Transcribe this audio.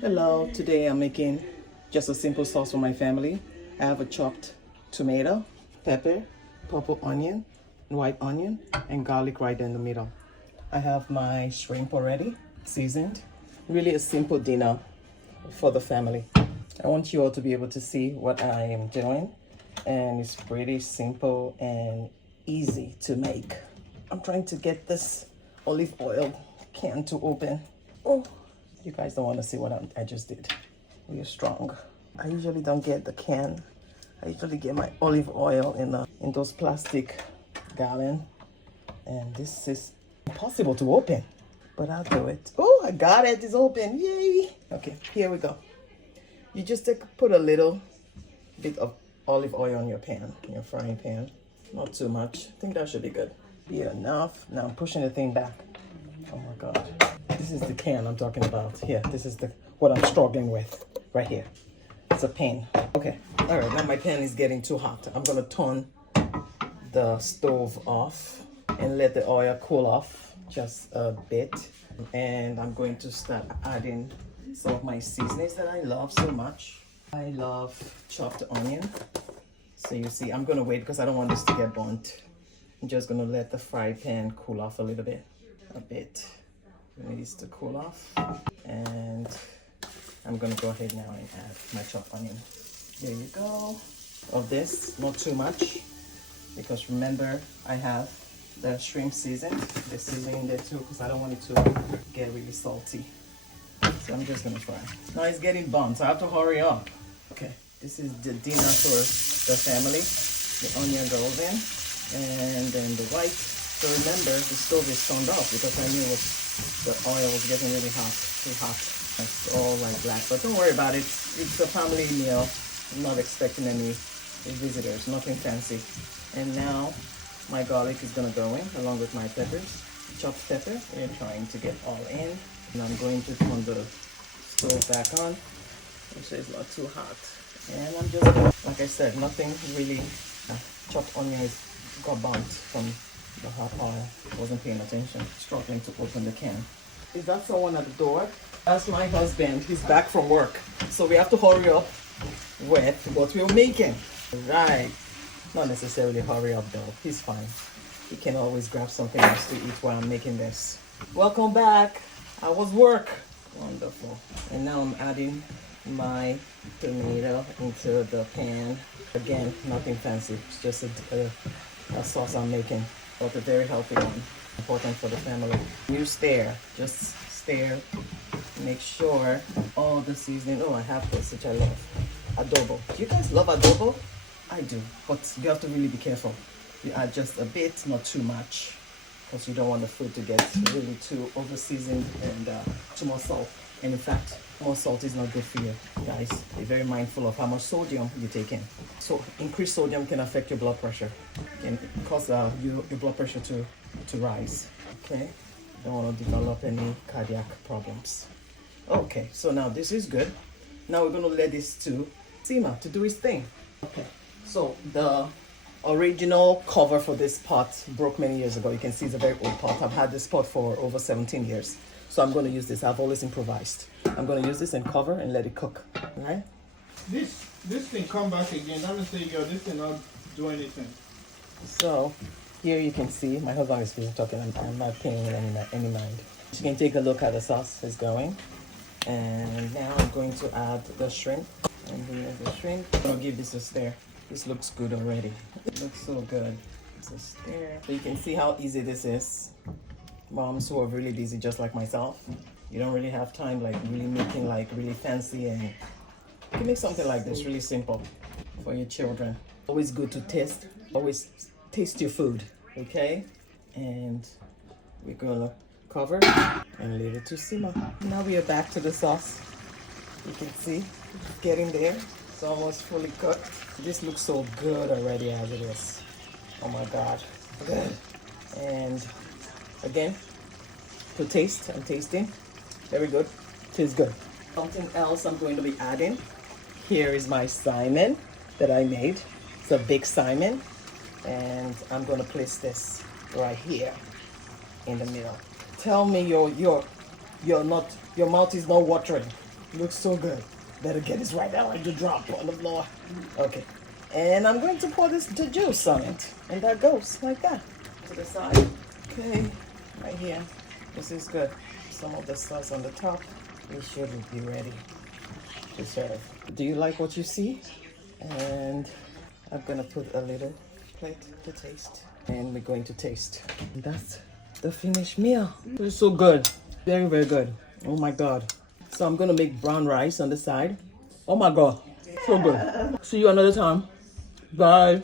Hello, today I'm making just a simple sauce for my family. I have a chopped tomato, pepper, purple onion, white onion, and garlic right in the middle. I have my shrimp already seasoned. Really a simple dinner for the family. I want you all to be able to see what I am doing, and it's pretty simple and easy to make. I'm trying to get this olive oil can to open. Oh, you guys don't want to see what I just did. You're strong. I usually don't get the can. I usually get my olive oil in those plastic gallon, and this is impossible to open, but I'll do it. Oh, I got it. It's open. Yay! Okay, here we go. You just put a little bit of olive oil on your pan, your frying pan. Not too much. I think that should be good. Be enough. Now I'm pushing the thing back. Oh my God. This is the can I'm talking about. Here, this is what I'm struggling with right here. It's a pan. Okay. All right, now my pan is getting too hot. I'm gonna turn the stove off and let the oil cool off just a bit. And I'm going to start adding some of my seasonings that I love so much. I love chopped onion. So you see, I'm gonna wait because I don't want this to get burnt. I'm just gonna let the fry pan cool off a little bit. It needs to cool off. And I'm gonna go ahead now and add my chopped onion. There you go. Of this, not too much, because remember I have the shrimp seasoned. The seasoning there too, because I don't want it to get really salty. So I'm just gonna try. Now it's getting burnt, so I have to hurry up. Okay, this is the dinner for the family. The onion goes in, and then the white. So remember, the stove is turned off because I knew the oil was getting really hot, too hot. It's all like black, but don't worry about it. It's a family meal. I'm not expecting any visitors, nothing fancy. And now my garlic is gonna go in along with my peppers, chopped pepper. We're trying to get all in. And I'm going to turn the stove back on. Make sure it's not too hot. And I'm just, like I said, nothing really. Chopped onion got burnt from the hot oil. Wasn't paying attention. Struggling to open the can. Is that someone at the door? That's my husband. He's back from work. So we have to hurry up with what we're making. Right. Not necessarily hurry up though. He's fine. He can always grab something else to eat while I'm making this. Welcome back. How was work? Wonderful. And now I'm adding my tomato into the pan. Again, nothing fancy. It's just a sauce I'm making, but a very healthy one. Important for the family. You stir. Just stir. Make sure all the seasoning. Oh, I have this, which I love. Adobo. Do you guys love adobo? I do, but you have to really be careful. You add just a bit, not too much, because you don't want the food to get really too over seasoned and too much salt. And in fact, more salt is not good for you, guys. Be very mindful of how much sodium you take in. So increased sodium can affect your blood pressure, can cause your blood pressure to rise. Okay, don't want to develop any cardiac problems. Okay, so now this is good. Now we're going to let this to simmer to do its thing. Okay, so the original cover for this pot broke many years ago. You can see it's a very old pot. I've had this pot for over 17 years. So I'm going to use this. I've always improvised. I'm going to use this and cover and let it cook. Right? This thing come back again. That means this thing not do anything. So here you can see my husband is busy talking. I'm not paying any mind. You can take a look at the sauce is going. And now I'm going to add the shrimp. And here's the shrimp. I'm going to give this a stir. This looks good already. It looks so good. It's a stir. So you can see how easy this is. Moms who are really busy just like myself, you don't really have time like really making like really fancy, and you can make something like this really simple for your children. Always good to taste. Always taste your food, okay? And we're gonna cover and leave it to simmer. Now we are back to the sauce. You can see it's getting there. It's almost fully cooked. This looks so good already as it is. Oh my God, good. And again, to taste, I'm tasting. Very good. Tastes good. Something else I'm going to be adding. Here is my salmon that I made. It's a big salmon. And I'm going to place this right here in the middle. Tell me your mouth is not watering. Looks so good. Better get this right now and to drop on the floor. Okay. And I'm going to pour the juice on it. And that goes like that. To the side. Okay. Right here. This is good. Some of the sauce on the top. We should be ready to serve. Do you like what you see? And I'm gonna put a little plate to taste. And we're going to taste. And that's the finished meal. It's so good. Very, very good. Oh my God. So I'm gonna make brown rice on the side. Oh my God. So good. See you another time. Bye.